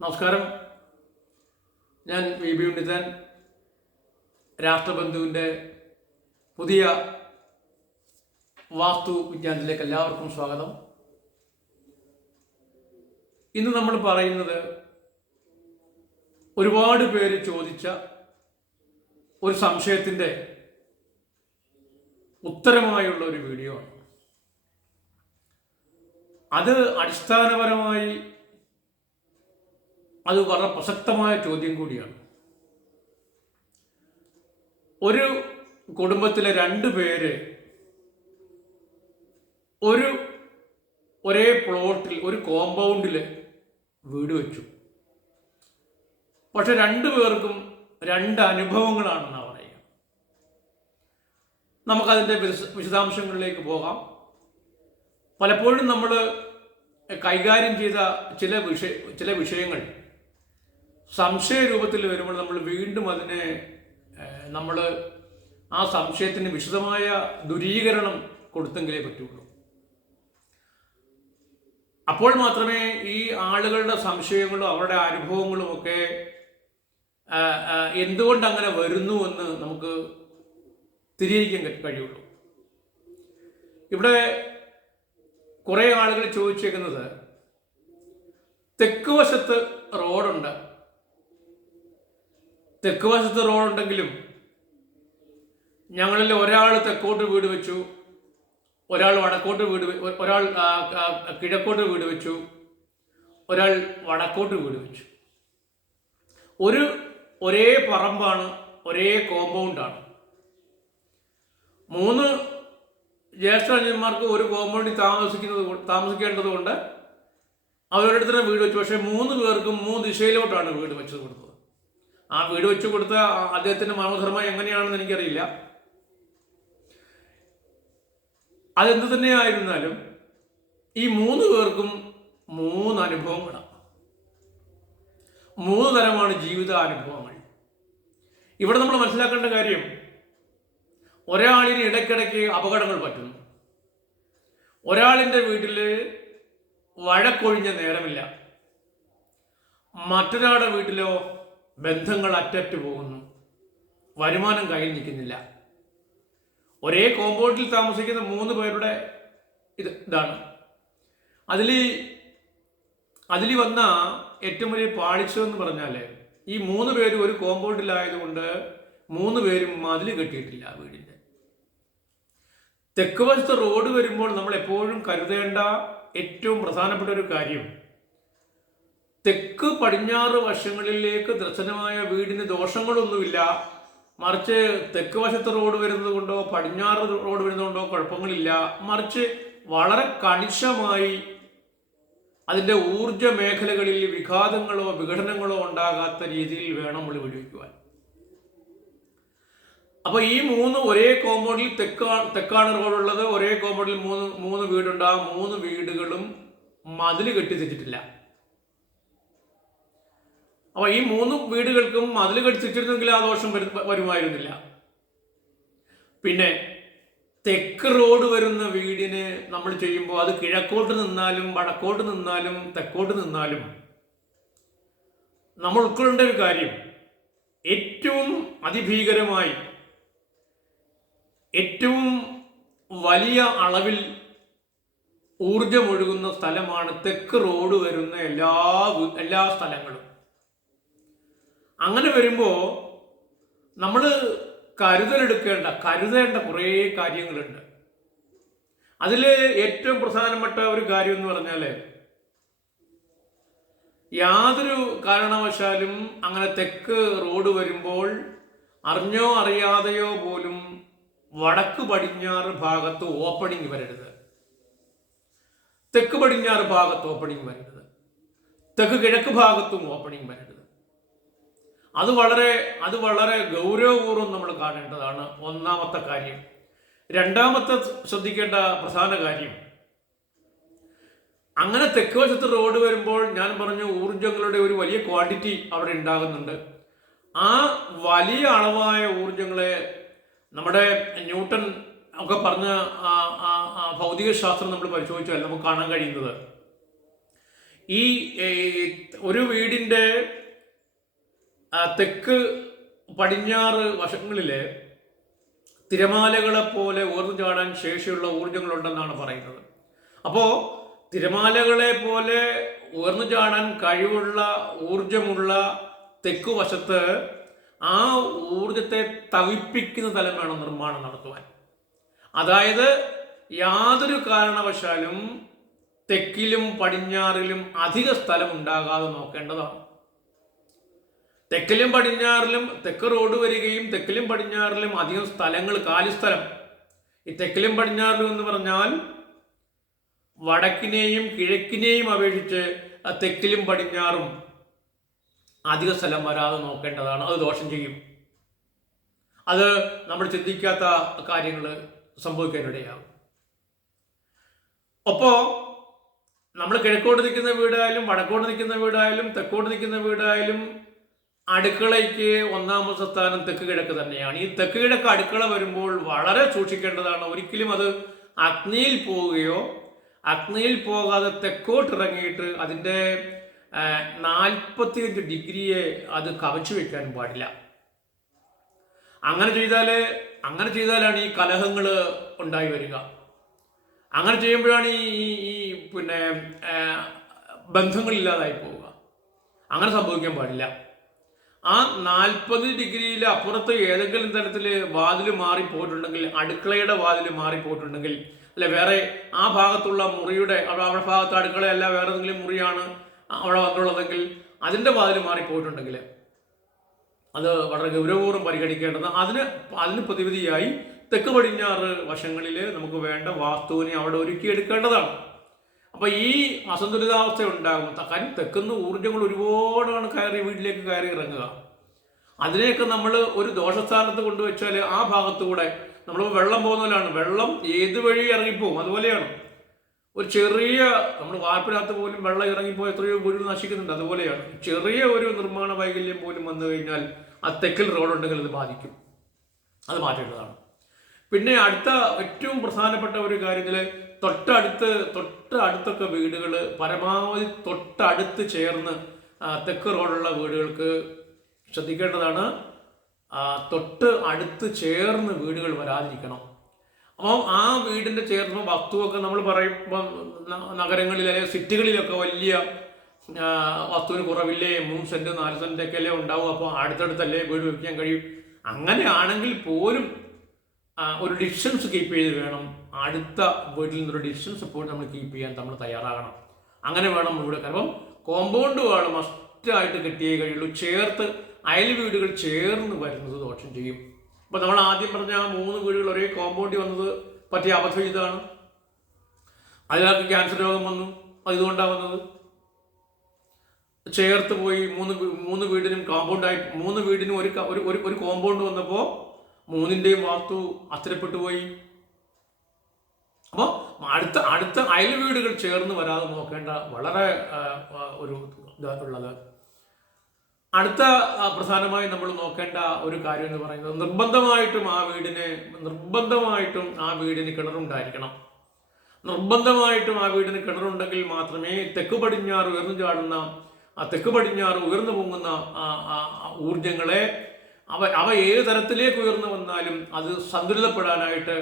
നമസ്കാരം. ഞാൻ V. B. ഉണ്ണിതൻ രാഷ്ട്രബന്ധുവിന്റെ പുതിയ വാസ്തു വിജ്ഞാനത്തിലേക്ക് എല്ലാവർക്കും സ്വാഗതം. ഇന്ന് നമ്മൾ പറയുന്നത് ഒരുപാട് പേര് ചോദിച്ച ഒരു സംശയത്തിന്റെ ഉത്തരമായുള്ള ഒരു വീഡിയോ ആണ്. അത് അടിസ്ഥാനപരമായി അത് വളരെ പ്രസക്തമായ ചോദ്യം കൂടിയാണ്. ഒരു കുടുംബത്തിലെ രണ്ട് പേര് ഒരു ഒരേ പ്ലോട്ടിൽ ഒരു കോമ്പൗണ്ടിൽ വീട് വെച്ചു. പക്ഷെ രണ്ടു പേർക്കും രണ്ട് അനുഭവങ്ങളാണെന്നാണ് പറയുക. നമുക്കതിന്റെ വിശ- വിശദാംശങ്ങളിലേക്ക് പോകാം. പലപ്പോഴും നമ്മൾ കൈകാര്യം ചെയ്ത ചില വിഷയ ചില വിഷയങ്ങൾ സംശയ രൂപത്തിൽ വരുമ്പോൾ നമ്മൾ വീണ്ടും അതിനെ നമ്മൾ ആ സംശയത്തിന് വിശദമായ ദുരീകരണം കൊടുത്തെങ്കിലേ പറ്റുള്ളൂ. അപ്പോൾ മാത്രമേ ഈ ആളുകളുടെ സംശയങ്ങളും അവരുടെ അനുഭവങ്ങളും ഒക്കെ എന്തുകൊണ്ട് അങ്ങനെ വരുന്നു എന്ന് നമുക്ക് തിരിയിരിക്കാൻ കഴി- കഴിയുള്ളൂ. ഇവിടെ കുറേ ആളുകൾ ചോദിച്ചേക്കുന്നത് തെക്ക് വശത്ത് റോഡുണ്ട്. തെക്ക് വശത്ത് റോഡുണ്ടെങ്കിലും ഞങ്ങളിൽ ഒരാൾ തെക്കോട്ട് വീട് വെച്ചു ഒരാൾ വടക്കോട്ട് വീട് ഒരാൾ കിഴക്കോട്ട് വീട് വെച്ചു ഒരാൾ വടക്കോട്ട് വീട് വെച്ചു. ഒരു ഒരേ പറമ്പാണ് ഒരേ കോമ്പൗണ്ടാണ്. മൂന്ന് ജ്യേഷ്ഠ ജ്യേഷ്ഠന്മാർക്ക് ഒരു കോമ്പൗണ്ടിൽ താമസിക്കുന്നത് താമസിക്കേണ്ടത് കൊണ്ട് തന്നെ വീട് വെച്ചു. പക്ഷേ മൂന്ന് പേർക്കും മൂന്ന് ദിശയിലോട്ടാണ് വീട് വെച്ചത് കൊടുത്തത്. ആ വീട് വെച്ചു കൊടുത്ത അദ്ദേഹത്തിന്റെ മനോധർമ്മം എങ്ങനെയാണെന്ന് എനിക്കറിയില്ല. അതെന്ത് തന്നെയായിരുന്നാലും ഈ മൂന്ന് പേർക്കും മൂന്ന് അനുഭവങ്ങളാണ് മൂന്ന് തരമാണ് ജീവിതാനുഭവങ്ങൾ. ഇവിടെ നമ്മൾ മനസ്സിലാക്കേണ്ട കാര്യം ഒരാളിന് ഇടയ്ക്കിടയ്ക്ക് അപകടങ്ങൾ പറ്റുന്നു. ഒരാളിന്റെ വീട്ടിൽ വഴക്കൊഴിഞ്ഞ നേരമില്ല. മറ്റൊരാളുടെ വീട്ടിലോ ബന്ധങ്ങൾ അറ്ററ്റ് പോകുന്നു വരുമാനം കയ്യിൽ നിൽക്കുന്നില്ല. ഒരേ കോമ്പൗണ്ടിൽ താമസിക്കുന്ന മൂന്ന് പേരുടെ ഇത് ഇതാണ്. അതിൽ അതിൽ വന്ന ഏറ്റവും വലിയ പാളിച്ച എന്ന് പറഞ്ഞാൽ ഈ മൂന്ന് പേരും ഒരു കോമ്പൗണ്ടിലായതുകൊണ്ട് മൂന്ന് പേരും മതിൽ കെട്ടിയിട്ടില്ല വീടിന്റെ തെക്ക് വശത്ത് റോഡ് വരുമ്പോൾ നമ്മൾ എപ്പോഴും കരുതേണ്ട ഏറ്റവും പ്രധാനപ്പെട്ട ഒരു കാര്യം തെക്ക് പടിഞ്ഞാറ് വശങ്ങളിലേക്ക് ദർശനമായ വീടിന് ദോഷങ്ങളൊന്നുമില്ല. മറിച്ച് തെക്ക് വശത്ത് റോഡ് വരുന്നത് കൊണ്ടോ പടിഞ്ഞാറ് റോഡ് വരുന്നത് കൊണ്ടോ കുഴപ്പങ്ങളില്ല. മറിച്ച് വളരെ കണിശമായി അതിന്റെ ഊർജ മേഖലകളിൽ വിഘാതങ്ങളോ വിഘടനങ്ങളോ ഉണ്ടാകാത്ത രീതിയിൽ വേണം വിളി വെടിവെക്കുവാൻ. അപ്പൊ ഈ മൂന്ന് ഒരേ കോമ്പൗണ്ടിൽ തെക്കാ തെക്കാണ് റോഡുള്ളത്. ഒരേ കോമ്പൗണ്ടിൽ മൂന്ന് മൂന്ന് വീടുണ്ട്. ആ മൂന്ന് വീടുകളും മതിൽ കെട്ടിത്തിച്ചിട്ടില്ല അപ്പൊ ഈ മൂന്ന് വീടുകൾക്കും മതിൽ കടിച്ചിട്ടിരുന്നെങ്കിൽ ആ ദോഷം വരു- വരുമായിരുന്നില്ല. പിന്നെ തെക്ക് റോഡ് വരുന്ന വീടിന് നമ്മൾ ചെയ്യുമ്പോൾ അത് കിഴക്കോട്ട് നിന്നാലും വടക്കോട്ട് നിന്നാലും തെക്കോട്ട് നിന്നാലും നമ്മൾ ഉൾക്കൊള്ളേണ്ട ഒരു കാര്യം. ഏറ്റവും അതിഭീകരമായി ഏറ്റവും വലിയ അളവിൽ ഊർജമൊഴുകുന്ന സ്ഥലമാണ് തെക്ക് റോഡ് വരുന്ന എല്ലാ എല്ലാ സ്ഥലങ്ങളും. അങ്ങനെ വരുമ്പോൾ നമ്മൾ കരുതലെടുക്കേണ്ട കരുതേണ്ട കുറേ കാര്യങ്ങളുണ്ട്. അതിൽ ഏറ്റവും പ്രധാനപ്പെട്ട ഒരു കാര്യം എന്ന് പറഞ്ഞാൽ യാതൊരു കാരണവശാലും അങ്ങനെ തെക്ക് റോഡ് വരുമ്പോൾ അറിഞ്ഞോ അറിയാതെയോ പോലും വടക്ക് പടിഞ്ഞാറ് ഭാഗത്ത് ഓപ്പണിംഗ് വരരുത്. തെക്ക് പടിഞ്ഞാറ് ഭാഗത്ത് ഓപ്പണിംഗ് വരരുത്. തെക്ക് കിഴക്ക് ഭാഗത്തും ഓപ്പണിംഗ് വരരുത്. അത് വളരെ അത് വളരെ ഗൗരവപൂർവം നമ്മൾ കാണേണ്ടതാണ് ഒന്നാമത്തെ കാര്യം. രണ്ടാമത്തെ ശ്രദ്ധിക്കേണ്ട പ്രധാന കാര്യം അങ്ങനെ തെക്ക് വശത്ത് റോഡ് വരുമ്പോൾ ഞാൻ പറഞ്ഞു ഊർജങ്ങളുടെ ഒരു വലിയ ക്വാണ്ടിറ്റി അവിടെ ഉണ്ടാകുന്നുണ്ട്. ആ വലിയ അളവായ ഊർജങ്ങളെ നമ്മുടെ ന്യൂട്ടൺ ഒക്കെ പറഞ്ഞ ഭൗതിക ശാസ്ത്രം നമ്മൾ പരിശോധിച്ചാൽ നമുക്ക് കാണാൻ കഴിയുന്നത്. ഈ ഒരു വീടിന്റെ തെക്ക് പടിഞ്ഞാറ് വശങ്ങളിലെ തിരമാലകളെ പോലെ ഉയർന്നു ചാടാൻ ശേഷിയുള്ള ഊർജങ്ങളുണ്ടെന്നാണ് പറയുന്നത്. അപ്പോൾ തിരമാലകളെ പോലെ ഉയർന്നു ചാടാൻ കഴിവുള്ള ഊർജമുള്ള തെക്കു വശത്ത് ആ ഊർജത്തെ തവിപ്പിക്കുന്ന തലം വേണം നിർമ്മാണം നടത്തുവാൻ. അതായത് യാതൊരു കാരണവശാലും തെക്കിലും പടിഞ്ഞാറിലും അധിക സ്ഥലം ഉണ്ടാകാതെ നോക്കേണ്ടതാണ്. തെക്കിലും പടിഞ്ഞാറിലും തെക്ക് റോഡ് വരികയും തെക്കിലും പടിഞ്ഞാറിലും അധികം സ്ഥലങ്ങൾ കാലിസ്ഥലം ഈ തെക്കിലും പടിഞ്ഞാറിലും എന്ന് പറഞ്ഞാൽ വടക്കിനെയും കിഴക്കിനെയും അപേക്ഷിച്ച് തെക്കിലും പടിഞ്ഞാറും അധിക സ്ഥലം വരാതെ നോക്കേണ്ടതാണ്. അത് ദോഷം ചെയ്യും. അത് നമ്മൾ ചിന്തിക്കാത്ത കാര്യങ്ങൾ സംഭവിക്കാനിടയാകും. അപ്പോൾ നമ്മൾ കിഴക്കോട്ട് നിൽക്കുന്ന വീടായാലും വടക്കോട്ട് നിൽക്കുന്ന വീടായാലും തെക്കോട്ട് നിൽക്കുന്ന വീടായാലും അടുക്കളയ്ക്ക് ഒന്നാമത്തെ സ്ഥാനം തെക്ക് കിഴക്ക് തന്നെയാണ്. ഈ തെക്ക് കിഴക്ക് അടുക്കള വരുമ്പോൾ വളരെ സൂക്ഷിക്കേണ്ടതാണ്. ഒരിക്കലും അത് അഗ്നിയിൽ പോവുകയോ അഗ്നിയിൽ പോകാതെ തെക്കോട്ട് ഇറങ്ങിയിട്ട് അതിന്റെ നാൽപ്പത്തിയഞ്ച് ഡിഗ്രിയെ അത് കവച്ചു വെക്കാൻ പാടില്ല. അങ്ങനെ ചെയ്താൽ അങ്ങനെ ചെയ്താലാണ് ഈ കലഹങ്ങൾ ഉണ്ടായി വരിക. അങ്ങനെ ചെയ്യുമ്പോഴാണ് ഈ ഈ- പിന്നെ ബന്ധങ്ങളില്ലാതായി പോവുക. അങ്ങനെ സംഭവിക്കാൻ പാടില്ല. ആ നാൽപ്പത് ഡിഗ്രിയിൽ അപ്പുറത്ത് ഏതെങ്കിലും തരത്തിൽ വാതിൽ മാറി പോയിട്ടുണ്ടെങ്കിൽ അടുക്കളയുടെ വാതിൽ മാറി പോയിട്ടുണ്ടെങ്കിൽ അല്ലെ വേറെ ആ ഭാഗത്തുള്ള മുറിയുടെ അവിടെ ഭാഗത്ത് അടുക്കളയല്ല വേറെ ഏതെങ്കിലും മുറിയാണ് അവിടെ വന്നുള്ളതെങ്കിൽ അതിന്റെ വാതിൽ മാറി പോയിട്ടുണ്ടെങ്കിൽ അത് വളരെ ഗൗരവപൂർവം പരിഗണിക്കേണ്ടത്. അതിന് അതിന് പ്രതിവിധിയായി തെക്ക് പടിഞ്ഞാറ് വശങ്ങളിൽ നമുക്ക് വേണ്ട വാസ്തുവിനെ അവിടെ ഒരുക്കിയെടുക്കേണ്ടതാണ്. അപ്പൊ ഈ അസന്തുലിതാവസ്ഥ ഉണ്ടാകും കാര്യം തെക്കുന്ന ഊർജങ്ങൾ ഒരുപാടാണ് കയറി വീട്ടിലേക്ക് കയറി ഇറങ്ങുക. അതിനെയൊക്കെ നമ്മൾ ഒരു ദോഷസ്ഥാനത്ത് കൊണ്ടുവച്ചാൽ ആ ഭാഗത്തുകൂടെ നമ്മൾ വെള്ളം പോകുന്നതിലാണ് വെള്ളം ഏത് വഴി ഇറങ്ങിപ്പോകും അതുപോലെയാണ്. ഒരു ചെറിയ നമ്മൾ വാർപ്പിനകത്ത് പോലും വെള്ളം ഇറങ്ങിപ്പോയി എത്രയോ ഗുരു നശിക്കുന്നുണ്ട്. അതുപോലെയാണ്. ചെറിയ ഒരു നിർമ്മാണ വൈകല്യം പോലും വന്നു കഴിഞ്ഞാൽ ആ തെക്കിൽ റോഡുണ്ടെങ്കിൽ അത് ബാധിക്കും. അത് മാറ്റേണ്ടതാണ്. പിന്നെ അടുത്ത ഏറ്റവും പ്രധാനപ്പെട്ട ഒരു കാര്യത്തിൽ തൊട്ടടുത്ത് തൊട്ടടുത്തൊക്കെ വീടുകൾ പരമാവധി തൊട്ടടുത്ത് ചേർന്ന് തെക്ക് റോഡുള്ള വീടുകൾക്ക് ശ്രദ്ധിക്കേണ്ടതാണ്. തൊട്ട് അടുത്ത് ചേർന്ന് വീടുകൾ വരാതിരിക്കണം. അപ്പം ആ വീടിന്റെ ചേർന്ന് വസ്തുവൊക്കെ നമ്മൾ പറയുമ്പം ന- നഗരങ്ങളിൽ അല്ലെങ്കിൽ സിറ്റികളിലൊക്കെ വലിയ വസ്തുവിന് കുറവില്ലേ മൂന്ന് സെന്റ് നാല് സെന്റൊക്കെ അല്ലേ ഉണ്ടാവും അപ്പോൾ അടുത്തടുത്തല്ലേ വീട് വയ്ക്കാൻ കഴിയും. അങ്ങനെയാണെങ്കിൽ പോലും ഒരു ഡിസ്റ്റൻസ് കീപ്പ് ചെയ്ത് വേണം അടുത്ത വീട്ടിൽ നിന്നൊരു ഡിസ്റ്റൻസ് എപ്പോഴും നമ്മൾ കീപ്പ് ചെയ്യാൻ നമ്മൾ തയ്യാറാകണം. അങ്ങനെ വേണം ഇവിടെ കാരണം കോമ്പൗണ്ട് വേണം മസ്റ്റായിട്ട് കെട്ടിയേ കഴിയുള്ളൂ. ചേർത്ത് അയൽ വീടുകൾ ചേർന്ന് വരുന്നത് ദോഷം ചെയ്യും. അപ്പൊ നമ്മൾ ആദ്യം പറഞ്ഞ ആ മൂന്ന് വീടുകൾ ഒരേ കോമ്പൗണ്ടിൽ വന്നത് പറ്റിയ അബദ്ധം ഇതാണ്. ക്യാൻസർ രോഗം വന്നു. അതുകൊണ്ടാണ് വന്നത്. ചേർത്ത് പോയി മൂന്ന് മൂന്ന് വീടിനും കോമ്പൗണ്ടായി മൂന്ന് വീടിനും ഒരു ഒരു- ഒരു കോമ്പൗണ്ട് വന്നപ്പോൾ മൂന്നിന്റെയും വാസ്തു അസ്ഥിരപ്പെട്ടു പോയി. അപ്പോൾ അടുത്ത അടുത്ത അയൽ വീടുകൾ ചേർന്ന് വരാതെ നോക്കേണ്ട വളരെ ഒരു ഉള്ളത്. അടുത്ത പ്രധാനമായി നമ്മൾ നോക്കേണ്ട ഒരു കാര്യം എന്ന് പറയുന്നത് നിർബന്ധമായിട്ടും ആ വീടിന് നിർബന്ധമായിട്ടും ആ വീടിന് കിണറുണ്ടായിരിക്കണം. നിർബന്ധമായിട്ടും ആ വീടിന് കിണറുണ്ടെങ്കിൽ മാത്രമേ തെക്ക് പടിഞ്ഞാറ് ഉയർന്നു ചാടുന്ന ആ തെക്ക് പടിഞ്ഞാറ് ഉയർന്നു പൊങ്ങുന്ന ഊർജങ്ങളെ അവ അവ ഏത് തരത്തിലേക്ക് ഉയർന്നു വന്നാലും അത് സന്തുലിതപ്പെടാനായിട്ട്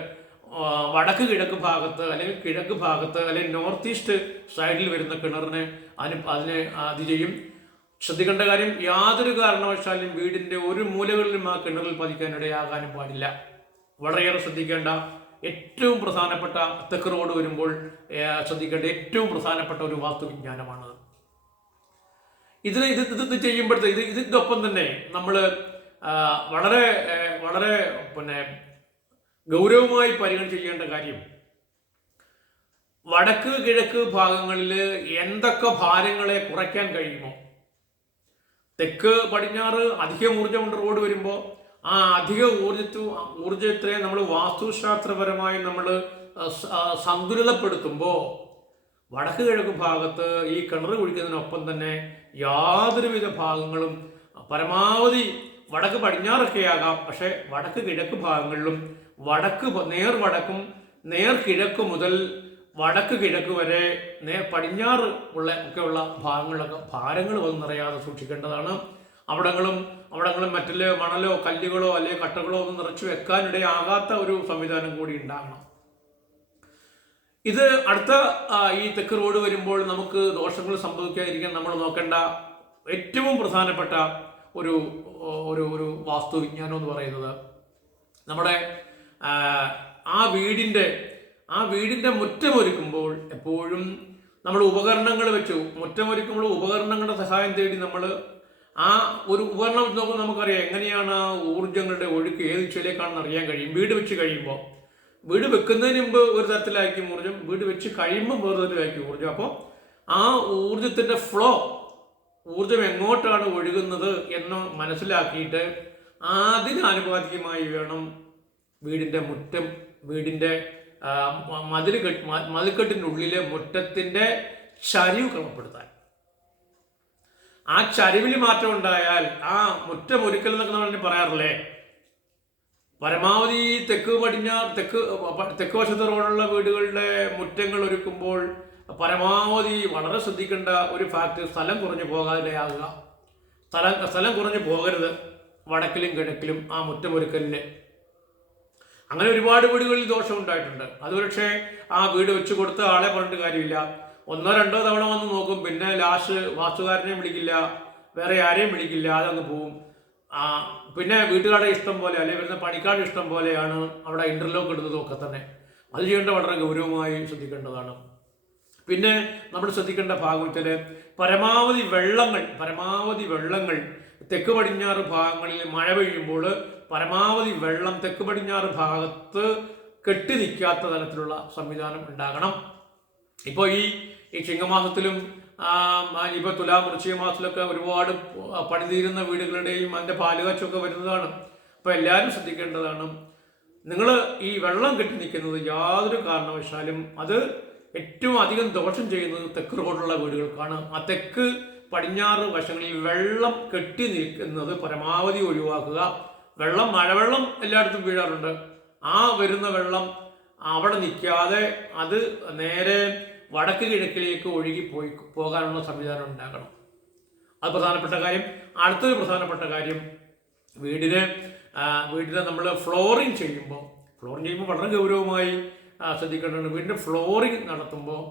വടക്ക് കിഴക്ക് ഭാഗത്ത് അല്ലെങ്കിൽ കിഴക്ക് ഭാഗത്ത് അല്ലെങ്കിൽ നോർത്ത് ഈസ്റ്റ് സൈഡിൽ വരുന്ന കിണറിനെ അതിന് അതിനെ അത് ചെയ്യും. ശ്രദ്ധിക്കേണ്ട കാര്യം യാതൊരു കാരണവശാലും വീടിന്റെ ഒരു മൂലകളിലും ആ കിണറിൽ പതിക്കാൻ ഇടയാകാനും പാടില്ല. വളരെയേറെ ശ്രദ്ധിക്കേണ്ട ഏറ്റവും പ്രധാനപ്പെട്ട തെക്ക് റോഡ് വരുമ്പോൾ ശ്രദ്ധിക്കേണ്ട ഏറ്റവും പ്രധാനപ്പെട്ട ഒരു വാസ്തുവിജ്ഞാനമാണത്. ഇതിന് ഇത് ഇത് ഇത് ചെയ്യുമ്പോഴത്തെ ഇത് ഇതിന്റെ ഒപ്പം തന്നെ നമ്മൾ വളരെ വളരെ പിന്നെ ഗൗരവമായി പരിഗണിച്ച് ചെയ്യേണ്ട കാര്യം. വടക്ക് കിഴക്ക് ഭാഗങ്ങളിൽ എന്തൊക്കെ ഭാരങ്ങളെ കുറയ്ക്കാൻ കഴിയുമോ? തെക്ക് പടിഞ്ഞാറ് അധിക കൊണ്ട് റോഡ് വരുമ്പോൾ ആ അധിക ഊർജത്തു ഊർജത്തെ നമ്മൾ വാസ്തുശാസ്ത്രപരമായി നമ്മൾ സന്തുലിതപ്പെടുത്തുമ്പോൾ വടക്ക് കിഴക്ക് ഭാഗത്ത് ഈ കിണർ കുഴിക്കുന്നതിനൊപ്പം തന്നെ യാതൊരുവിധ ഭാഗങ്ങളും പരമാവധി വടക്ക് പടിഞ്ഞാറൊക്കെ ആകാം പക്ഷെ വടക്ക് കിഴക്ക് ഭാഗങ്ങളിലും വടക്ക് നേർ വടക്കും നേർ കിഴക്ക് മുതൽ വടക്ക് കിഴക്ക് വരെ നേ പടിഞ്ഞാറ് ഉള്ള ഒക്കെയുള്ള ഭാഗങ്ങളിലൊക്കെ ഭാരങ്ങൾ വന്ന് നിറയാതെ സൂക്ഷിക്കേണ്ടതാണ്. അവിടങ്ങളും അവിടങ്ങളും മറ്റുള്ള മണലോ കല്ലുകളോ അല്ലെങ്കിൽ കട്ടകളോ ഒന്നും നിറച്ചു വെക്കാനിടയാകാത്ത ഒരു സംവിധാനം കൂടി ഉണ്ടാകണം. ഇത് അടുത്ത ഈ തെക്ക് റോഡ് വരുമ്പോൾ നമുക്ക് ദോഷങ്ങൾ സംഭവിക്കാതിരിക്കാൻ നമ്മൾ നോക്കേണ്ട ഏറ്റവും പ്രധാനപ്പെട്ട ഒരു ഒരു ഒരു വാസ്തുവിജ്ഞാനം എന്ന് പറയുന്നത്. നമ്മുടെ ആ, വീടിന്റെ ആ വീടിന്റെ മുറ്റമൊരുക്കുമ്പോൾ എപ്പോഴും നമ്മൾ ഉപകരണങ്ങൾ വെച്ചു. മുറ്റമൊരുക്കുമ്പോൾ ഉപകരണങ്ങളുടെ സഹായം തേടി നമ്മൾ ആ ഒരു ഉപകരണം വെച്ച് നോക്കുമ്പോൾ നമുക്കറിയാം എങ്ങനെയാണ് ആ ഊർജങ്ങളുടെ ഒഴുക്ക് ഏത് ദിശയിലേക്കാണെന്ന് അറിയാൻ കഴിയും. വീട് വെച്ച് കഴിയുമ്പോൾ. വീട് വെക്കുന്നതിന് മുമ്പ് ഒരു തരത്തിലായിരിക്കും ഊർജം. വീട് വെച്ച് കഴിയുമ്പോൾ വേറെ തരത്തിലായിരിക്കും ഊർജം. അപ്പോൾ ആ ഊർജത്തിന്റെ ഫ്ലോ ഊർജം എങ്ങോട്ടാണ് ഒഴുകുന്നത് എന്ന് മനസ്സിലാക്കിയിട്ട് അതിന് ആനുപാതികമായി വേണം വീടിന്റെ മുറ്റം വീടിന്റെ മതിൽ കെട്ട് ഉള്ളിലെ മുറ്റത്തിന്റെ ചരിവ് ക്രമപ്പെടുത്താൻ. ആ ചരിവിൽ മാറ്റം ഉണ്ടായാൽ ആ മുറ്റം ഒരുക്കൽ എന്നൊക്കെ നമ്മൾ പറയാറില്ലേ? പരമാവധി തെക്ക് പടിഞ്ഞാറ് തെക്ക് തെക്ക് വശത്ത് റോഡുള്ള വീടുകളുടെ മുറ്റങ്ങൾ ഒരുക്കുമ്പോൾ പരമാവധി വളരെ ശ്രദ്ധിക്കേണ്ട ഒരു ഫാക്ട് സ്ഥലം കുറഞ്ഞു പോകാതെയാകുക. സ്ഥലം സ്ഥലം കുറഞ്ഞു പോകരുത്. വടക്കിലും കിഴക്കിലും ആ മുറ്റമൊരുക്കലിന്. അങ്ങനെ ഒരുപാട് വീടുകളിൽ ദോഷം ഉണ്ടായിട്ടുണ്ട്. അത് പക്ഷേ ആ വീട് വെച്ചു കൊടുത്ത ആളെ പറഞ്ഞിട്ട് കാര്യമില്ല. ഒന്നോ രണ്ടോ തവണ വന്ന് നോക്കും പിന്നെ ലാസ്റ്റ് വാസ്തുകാരനെയും വിളിക്കില്ല വേറെ ആരെയും വിളിക്കില്ല അതങ്ങ് പോവും. ആ, പിന്നെ വീട്ടുകാരുടെ ഇഷ്ടം പോലെ അല്ലെങ്കിൽ വരുന്ന പണിക്കാരുടെ ഇഷ്ടം പോലെയാണ് അവിടെ ഇന്റർലോക്ക് ഇടുന്നതും ഒക്കെ തന്നെ. അത് ചെയ്യേണ്ട വളരെ ഗൗരവമായി ശ്രദ്ധിക്കേണ്ടതാണ്. പിന്നെ നമ്മൾ ശ്രദ്ധിക്കേണ്ട ഭാഗം വെച്ചാൽ പരമാവധി വെള്ളങ്ങൾ പരമാവധി വെള്ളങ്ങൾ തെക്ക് പടിഞ്ഞാറ് ഭാഗങ്ങളിൽ മഴ പെയ്യുമ്പോൾ പരമാവധി വെള്ളം തെക്ക് പടിഞ്ഞാറ് ഭാഗത്ത് കെട്ടി നിൽക്കാത്ത തരത്തിലുള്ള സംവിധാനം ഉണ്ടാകണം. ഇപ്പോൾ ഈ ഈ ചിങ്ങമാസത്തിലും ഇപ്പോൾ തുലാം വൃശ്ചിക മാസത്തിലൊക്കെ ഒരുപാട് പണിതീരുന്ന വീടുകളുടെയും അതിന്റെ പാലുകാച്ചൊക്കെ വരുന്നതാണ്. അപ്പോൾ എല്ലാവരും ശ്രദ്ധിക്കേണ്ടതാണ് നിങ്ങൾ ഈ വെള്ളം കെട്ടി നിൽക്കുന്നത് യാതൊരു കാരണവശാലും അത് ഏറ്റവും അധികം ദോഷം ചെയ്യുന്നത് തെക്ക് റോഡുള്ള വീടുകൾക്കാണ്. ആ തെക്ക് പടിഞ്ഞാറ് വശങ്ങളിൽ വെള്ളം കെട്ടി നിൽക്കുന്നത് പരമാവധി ഒഴിവാക്കുക. വെള്ളം മഴവെള്ളം എല്ലായിടത്തും വീഴാറുണ്ട്. ആ വരുന്ന വെള്ളം അവിടെ നിൽക്കാതെ അത് നേരെ വടക്ക് കിഴക്കിലേക്ക് ഒഴുകി പോയി പോകാനുള്ള സംവിധാനം ഉണ്ടാക്കണം അത് പ്രധാനപ്പെട്ട കാര്യം. അടുത്തൊരു പ്രധാനപ്പെട്ട കാര്യം വീടിനെ വീടിനെ നമ്മൾ ഫ്ലോറിങ് ചെയ്യുമ്പോൾ ഫ്ലോറിങ് ചെയ്യുമ്പോൾ വളരെ ഗൗരവമായി ശ്രദ്ധിക്കേണ്ടതുണ്ട് വീടിന്റെ ഫ്ലോറിങ് നടത്തുമ്പോൾ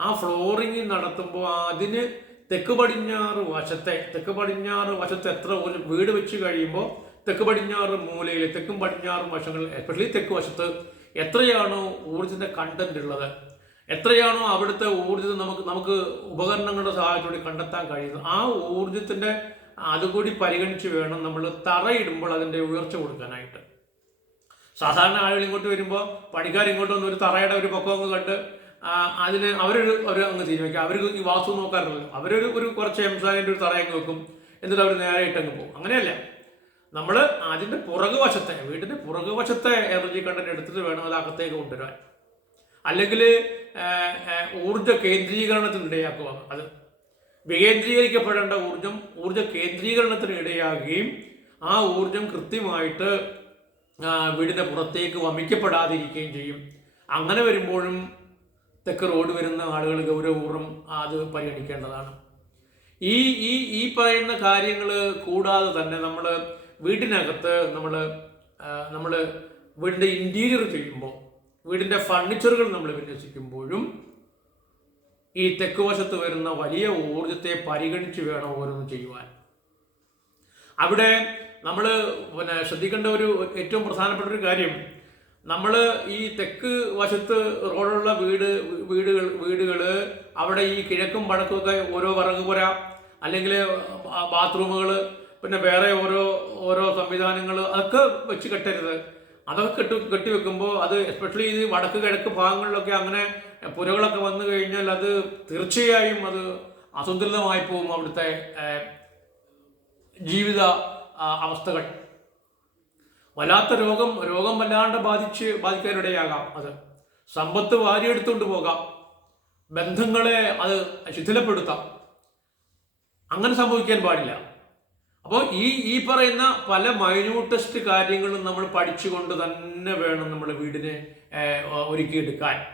ആ ഫ്ലോറിങ് നടത്തുമ്പോൾ അതിന് തെക്ക് പടിഞ്ഞാറ് വശത്തെ തെക്ക് പടിഞ്ഞാറ് വശത്ത് എത്ര ഒരു വീട് വെച്ച് കഴിയുമ്പോൾ തെക്ക് പടിഞ്ഞാറ് മൂലയിൽ തെക്കും പടിഞ്ഞാറും വശങ്ങളിൽ എസ്പെഷ്യലി തെക്ക് വശത്ത് എത്രയാണോ ഊർജത്തിന്റെ കണ്ടന്റ് ഉള്ളത് എത്രയാണോ അവിടുത്തെ ഊർജം നമുക്ക് നമുക്ക് ഉപകരണങ്ങളുടെ സഹായത്തോടെ കണ്ടെത്താൻ കഴിയുന്നത് ആ ഊർജത്തിന്റെ അതുകൂടി പരിഗണിച്ച് വേണം നമ്മൾ തറയിടുമ്പോൾ അതിന്റെ ഉയർച്ച കൊടുക്കാനായിട്ട്. സാധാരണ ആളുകൾ ഇങ്ങോട്ട് വരുമ്പോൾ പണിക്കാർ ഇങ്ങോട്ട് വന്ന് ഒരു തറയുടെ ഒരു പൊക്കം അങ്ങ് കണ്ട് അതിന് അവരൊരു ഒരു അങ്ങ് തീരുമാനിക്കും. അവർ ഈ വാസ്തു നോക്കാറില്ലല്ലോ അവരൊരു ഒരു കുറച്ച് എംസാലിന്റെ ഒരു തറയങ്ങ് വെക്കും എന്നിട്ട് അവർ നേരെ ഇട്ടങ്ങ് പോകും. അങ്ങനെയല്ല. നമ്മൾ അതിന്റെ പുറകു വശത്തെ വീടിന്റെ പുറകു വശത്തെ എനർജി കണ്ടന്റ് എടുത്തിട്ട് വേണം അത് അകത്തേക്ക് കൊണ്ടുവരാൻ. അല്ലെങ്കിൽ ഊർജ കേന്ദ്രീകരണത്തിന് ഇടയാക്കുക അത് വികേന്ദ്രീകരിക്കപ്പെടേണ്ട ഊർജം ഊർജ കേന്ദ്രീകരണത്തിന് ഇടയാകുകയും ആ ഊർജം കൃത്യമായിട്ട് വീടിന്റെ പുറത്തേക്ക് വമിക്കപ്പെടാതിരിക്കുകയും ചെയ്യും. അങ്ങനെ വരുമ്പോഴും തെക്ക് റോഡ് വരുന്ന ആളുകൾ ഗൗരവപൂർവം അത് പരിഗണിക്കേണ്ടതാണ്. ഈ ഈ ഈ പറയുന്ന കാര്യങ്ങൾ കൂടാതെ തന്നെ നമ്മൾ വീടിനകത്ത് നമ്മൾ നമ്മൾ വീടിന്റെ ഇന്റീരിയർ ചെയ്യുമ്പോൾ വീടിന്റെ ഫർണിച്ചറുകൾ നമ്മൾ വിന്യസിക്കുമ്പോഴും ഈ തെക്ക് വശത്ത് വരുന്ന വലിയ ഊർജത്തെ പരിഗണിച്ച് വേണം ഓരോന്ന് ചെയ്യുവാൻ. അവിടെ നമ്മൾ പിന്നെ ശ്രദ്ധിക്കേണ്ട ഒരു ഏറ്റവും പ്രധാനപ്പെട്ട ഒരു കാര്യം നമ്മൾ ഈ തെക്ക് വശത്ത് റോഡുള്ള വീട് വീടുകൾ വീടുകൾ അവിടെ ഈ കിഴക്കും വടക്കും ഒക്കെ ഓരോ വിറക് പുര അല്ലെങ്കിൽ ബാത്റൂമുകൾ പിന്നെ വേറെ ഓരോ ഓരോ സംവിധാനങ്ങൾ അതൊക്കെ വെച്ച് കെട്ടരുത്. അതൊക്കെ കെട്ടി കെട്ടിവെക്കുമ്പോൾ അത് എസ്പെഷ്യലി ഈ വടക്ക് കിഴക്ക് ഭാഗങ്ങളിലൊക്കെ അങ്ങനെ പുരകളൊക്കെ വന്നു കഴിഞ്ഞാൽ അത് തീർച്ചയായും അത് അസന്തുലിതമായി പോകും അവിടുത്തെ ജീവിത അവസ്ഥകൾ. വല്ലാത്ത രോഗം രോഗം വല്ലാണ്ട് ബാധിച്ച് ബാധിക്കാനിടയാകാം അത്. സമ്പത്ത് വാരിയെടുത്തുകൊണ്ട് പോകാം. ബന്ധങ്ങളെ അത് ശിഥിലപ്പെടുത്താം. അങ്ങനെ സംഭവിക്കാൻ പാടില്ല. അപ്പോൾ ഈ ഈ പറയുന്ന പല മൈന്യൂട്ടസ്റ്റ് കാര്യങ്ങളും നമ്മൾ പഠിച്ചുകൊണ്ട് തന്നെ വേണം നമ്മുടെ വീടിനെ ഒരുക്കിയെടുക്കാൻ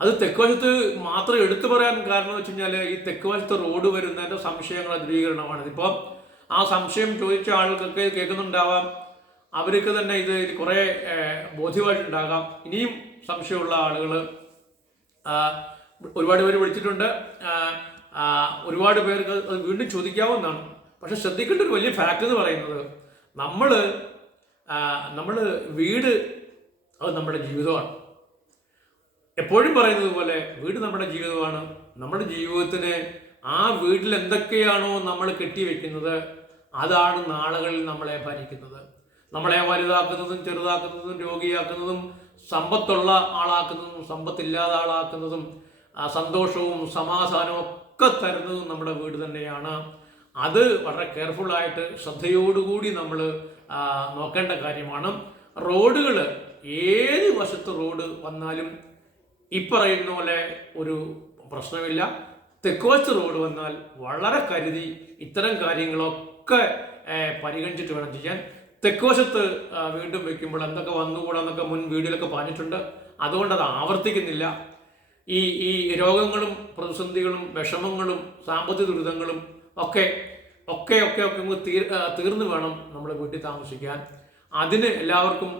അത് തെക്കുവശത്ത് മാത്രം എടുത്തു പറയാൻ കാരണം വെച്ച് കഴിഞ്ഞാൽ ഈ തെക്കുവശത്ത് റോഡ് വരുന്നതിന്റെ സംശയങ്ങളുടെ ധ്രുവീകരണമാണ് ഇപ്പം ആ സംശയം ചോദിച്ച ആളുകൾക്കൊക്കെ കേൾക്കുന്നുണ്ടാവാം. അവർക്ക് തന്നെ ഇത് കുറെ ബോധ്യമായിട്ടുണ്ടാകാം. ഇനിയും സംശയമുള്ള ആളുകൾ ഒരുപാട് പേര് വിളിച്ചിട്ടുണ്ട്. ഒരുപാട് പേർക്ക് അത് വീണ്ടും ചോദിക്കാവുന്നതാണ്. പക്ഷെ ശ്രദ്ധിക്കേണ്ട ഒരു വലിയ ഫാക്ട് എന്ന് പറയുന്നത് നമ്മൾ നമ്മൾ വീട് അത് നമ്മുടെ ജീവിതമാണ്. എപ്പോഴും പറയുന്നത് പോലെ വീട് നമ്മുടെ ജീവിതമാണ്. നമ്മുടെ ജീവിതത്തിന് ആ വീട്ടിൽ എന്തൊക്കെയാണോ നമ്മൾ കെട്ടിവെക്കുന്നത് അതാണ് നാളുകളിൽ നമ്മളെ ഭരിക്കുന്നത്. നമ്മളെ വലുതാക്കുന്നതും ചെറുതാക്കുന്നതും രോഗിയാക്കുന്നതും സമ്പത്തുള്ള ആളാക്കുന്നതും സമ്പത്തില്ലാത്ത ആളാക്കുന്നതും സന്തോഷവും സമാധാനവും ഒക്കെ തരുന്നതും നമ്മുടെ വീട് തന്നെയാണ്. അത് വളരെ കെയർഫുള്ളായിട്ട് ശ്രദ്ധയോടുകൂടി നമ്മൾ നോക്കേണ്ട കാര്യമാണ്. റോഡുകൾ ഏത് വശത്ത് റോഡ് വന്നാലും ഈ പറയുന്ന പോലെ ഒരു പ്രശ്നമില്ല. തെക്കുവശത്ത് റോഡ് വന്നാൽ വളരെ കരുതി ഇത്തരം കാര്യങ്ങളൊക്കെ ഏഹ്, പരിഗണിച്ചിട്ട് വേണം ചെയ്യാൻ. തെക്കുവശത്ത് വീണ്ടും വെക്കുമ്പോൾ എന്തൊക്കെ വന്നുകൂടാന്നൊക്കെ മുൻ വീഡിയോയിലൊക്കെ പറഞ്ഞിട്ടുണ്ട്. അതുകൊണ്ട് അത് ആവർത്തിക്കുന്നില്ല. ഈ ഈ രോഗങ്ങളും പ്രതിസന്ധികളും വിഷമങ്ങളും സാമ്പത്തിക ദുരിതങ്ങളും ഒക്കെ ഒക്കെ ഒക്കെ ഒക്കെ തീർ തീർന്നു വേണം നമ്മൾ വീട്ടിൽ താമസിക്കാൻ. അതിന് എല്ലാവർക്കും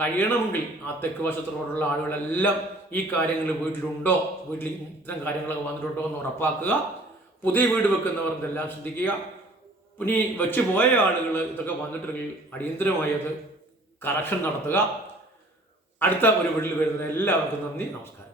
കഴിയണമെങ്കിൽ ആ തെക്ക് വശത്തുള്ള ആളുകളെല്ലാം ഈ കാര്യങ്ങൾ വീട്ടിലുണ്ടോ? വീട്ടിൽ ഇത്തരം കാര്യങ്ങളൊക്കെ വന്നിട്ടുണ്ടോ എന്ന് ഉറപ്പാക്കുക. പുതിയ വീട് വെക്കുന്നവർ ഇതെല്ലാം ശ്രദ്ധിക്കുക. ഇനി വെച്ച് പോയ ആളുകൾ ഇതൊക്കെ വന്നിട്ടുണ്ടെങ്കിൽ അടിയന്തരമായി അത് കറക്ഷൻ നടത്തുക. അടുത്ത ഒരു വീട്ടിൽ വരുന്ന എല്ലാവർക്കും നന്ദി നമസ്കാരം.